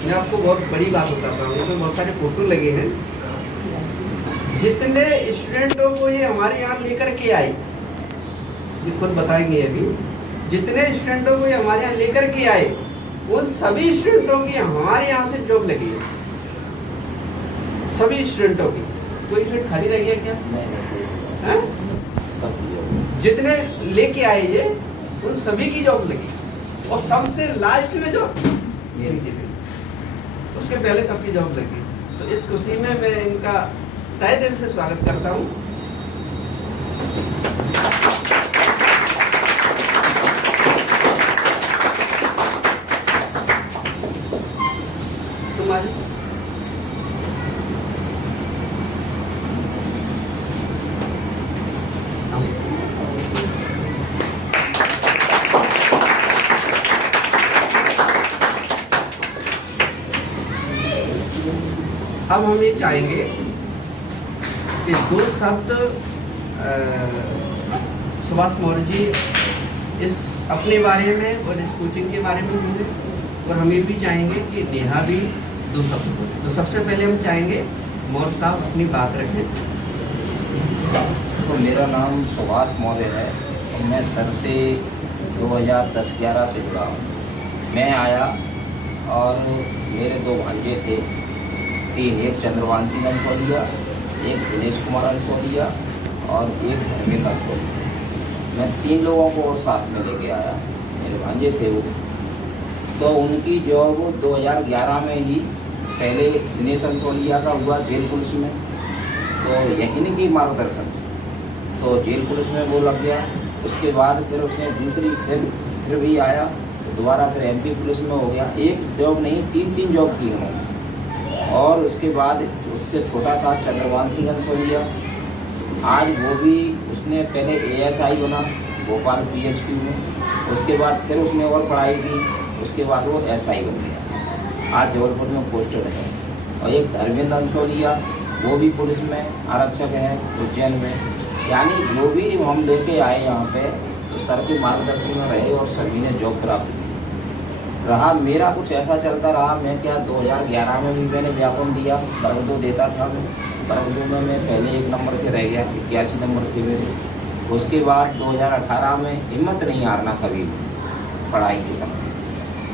मैं आपको बहुत बड़ी बात बताता हूँ, इसमें बहुत सारे फोटो लगे हैं। जितने स्टूडेंटों को ये हमारे यहाँ लेकर के आई, ये खुद बताएंगे अभी, जितने स्टूडेंटों को ये हमारे यहाँ लेकर के आए, उन सभी स्टूडेंटों की हमारे यहाँ से जॉब लगी है। सभी स्टूडेंटों की, कोई स्टूडेंट खाली रह गया क्या? नहीं। जितने लेके आए ये, उन सभी की जॉब लगी, और सबसे लास्ट में जो मेरी लगी, उसके पहले सबकी जॉब लगी। तो इस खुशी में मैं इनका तहे दिल से स्वागत करता हूँ। तुम आज अब हम ये चाहेंगे कि दो शब्द सुभाष मौर्य जी इस अपने बारे में और इस कोचिंग के बारे में बोले, और हम ये भी चाहेंगे कि नेहा भी दो शब्द बोले। तो सबसे पहले हम चाहेंगे मौर्य साहब अपनी बात रखें। तो मेरा नाम सुभाष मौर्य है और मैं सर से 2010-11 से जुड़ा हूँ। मैं आया और मेरे दो भांजे थे, एक चंद्रवांशी अंशोलिया, एक दिनेश कुमार अंशोलिया और एक धर्मेंद्र अंशोलिया। मैं 3 लोगों को और साथ में लेके आया, मेरे भांजे थे वो। तो उनकी जॉब 2011 में ही पहले दिनेश अंशोलिया का हुआ जेल पुलिस में, तो यकीनी की मार्गदर्शन से तो जेल पुलिस में वो लग गया। उसके बाद फिर उसने दूसरी फिर भी आया, तो दोबारा फिर MP पुलिस में हो गया। एक जॉब नहीं, 3 जॉब की उन्होंने। और उसके बाद उससे छोटा था चंद्रवांशी अंशोलिया, आज वो भी उसने पहले ASI बना भोपाल PHQ में, उसके बाद फिर उसने और पढ़ाई की, उसके बाद वो SI बन गया, आज जबलपुर में पोस्टेड है। और एक धर्मेंद्र अंशोलिया, वो भी पुलिस में आरक्षक है उज्जैन में। यानी जो भी हम लेके आए यहाँ पे, तो सर के मार्गदर्शन में रहे और सभी ने जॉब प्राप्त की रहा। मेरा कुछ ऐसा चलता रहा, मैं क्या 2011 में भी मैंने व्यापम दिया, वर्ग 2 देता था मैं, वर्ग 2 में मैं पहले 1 नंबर से रह गया, 81 नंबर थे मेरे। उसके बाद 2018 में हिम्मत नहीं हारना कभी पढ़ाई के समय,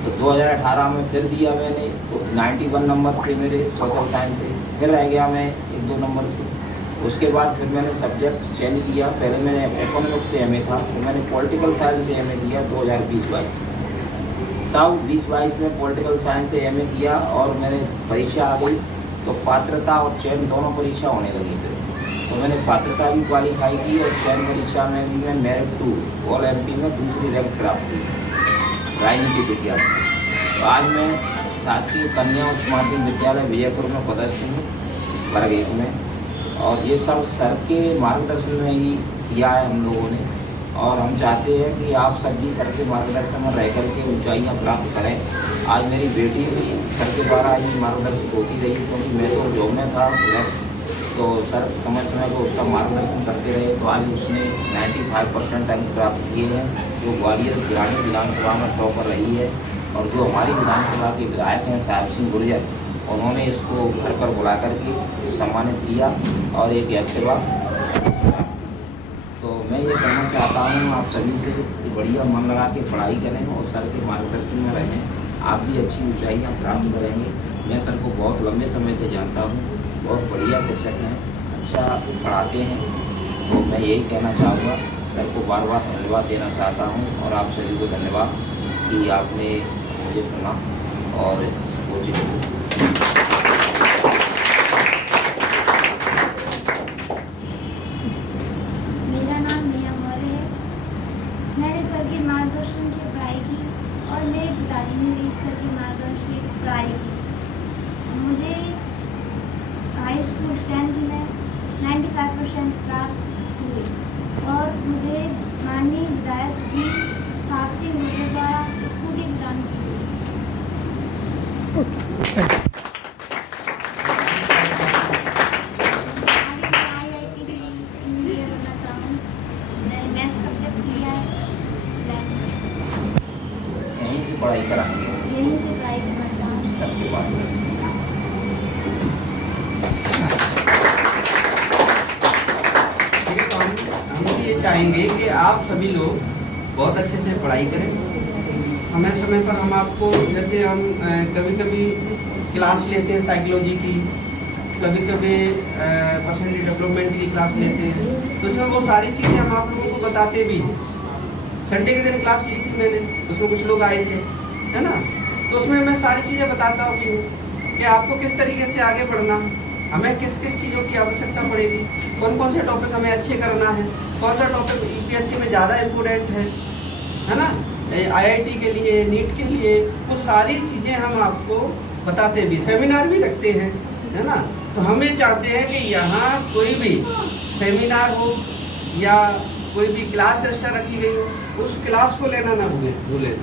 तो 2018 में फिर दिया मैंने, तो 91 नंबर थे मेरे सोशल साइंस से, फिर रह गया मैं 1-2 नंबर से। उसके बाद फिर मैंने सब्जेक्ट चेंज किया, पहले मैंने इकोनॉमिक्स से MA था, तो मैंने पॉलिटिकल साइंस से MA दिया 2020-22 में। तब 20-22 में पॉलिटिकल साइंस से MA किया और मैंने परीक्षा आ गई, तो पात्रता और चयन दोनों परीक्षा होने लगी फिर। तो मैंने पात्रता भी क्वालिफाई की और चयन परीक्षा में भी मैं मेरिट 2 ऑल MP में दूसरी रैंक प्राप्त की राजनीतिक विज्ञान से। तो आज मैं शासकीय कन्या उच्च माध्यमिक विद्यालय विजयपुर में पदस्थ हूँ, वर्ग 1 में। और ये सब सर के मार्गदर्शन में ही किया है हम लोगों ने, और हम चाहते हैं कि आप सब भी सर के मार्गदर्शन में रह कर के ऊंचाइयाँ प्राप्त करें। आज मेरी बेटी भी सर के द्वारा ही मार्गदर्शित होती रही, क्योंकि मैं तो जॉब में था, तो सर समय समय पर उसका मार्गदर्शन करते रहे। तो आज उसने 95% अंक प्राप्त किए हैं, जो ग्वालियर ग्रामीण विधानसभा में टॉपर रही है। और जो हमारी विधानसभा के विधायक हैं साहब सिंह गुर्जर, उन्होंने इसको घर पर बुला करके सम्मानित किया और एक एक्टिवा। तो मैं ये कहना चाहता हूँ आप सभी से कि बढ़िया मन लगा के पढ़ाई करें और सर के मार्गदर्शन में रहें, आप भी अच्छी ऊंचाइयाँ प्राप्त करेंगे। मैं सर को बहुत लंबे समय से जानता हूँ, बहुत बढ़िया शिक्षक हैं, अच्छा पढ़ाते हैं। तो मैं यही कहना चाहूँगा, सर को बार बार धन्यवाद देना चाहता हूँ, और आप सभी को धन्यवाद कि आपने मुझे सुना और इस कोचिंग को। मेरा नाम नेहा मौर्य है। मैंने सर के मार्गदर्शन से पढ़ाई की और मेरे पिताजी ने भी सर के मार्गदर्शन से पढ़ाई की। मुझे हाई स्कूल 10th में 95% प्राप्त हुए, और मुझे माननीय विधायक जी साहब सिंह गुर्जर द्वारा स्कूटी प्रदान की गई। IIT में इंजीनियर बनना चाहूँ। मैंने मैथ सब्जेक्ट लिया है, यहीं से पढ़ाई कराएंगे, यहीं से पढ़ाई करना चाहूँ। सबके पार्टनर्स। ठीक है, तो हम भी ये चाहेंगे कि आप सभी लोग बहुत अच्छे से पढ़ाई करें। समय समय पर हम आपको, जैसे हम कभी कभी क्लास लेते हैं साइकोलॉजी की, कभी कभी पर्सनैलिटी डेवलपमेंट की क्लास लेते हैं, तो उसमें वो सारी चीज़ें हम आप लोगों को बताते भी हैं। संडे के दिन क्लास ली थी मैंने, उसमें कुछ लोग आए थे, है ना, तो उसमें मैं सारी चीज़ें बताता भी हूँ कि आपको किस तरीके से आगे बढ़ना, हमें किस किस चीज़ों की आवश्यकता पड़ेगी, कौन कौन से टॉपिक हमें अच्छे करना है, कौन सा टॉपिक यूपीएससी में ज़्यादा इम्पोर्टेंट है ना, आईआईटी के लिए, नीट के लिए, वो सारी चीज़ें हम आपको बताते भी, सेमिनार भी रखते हैं, है ना। तो हम ये चाहते हैं कि यहाँ कोई भी सेमिनार हो या कोई भी क्लास एक्स्ट्रा रखी गई हो, उस क्लास को लेना ना भूलें।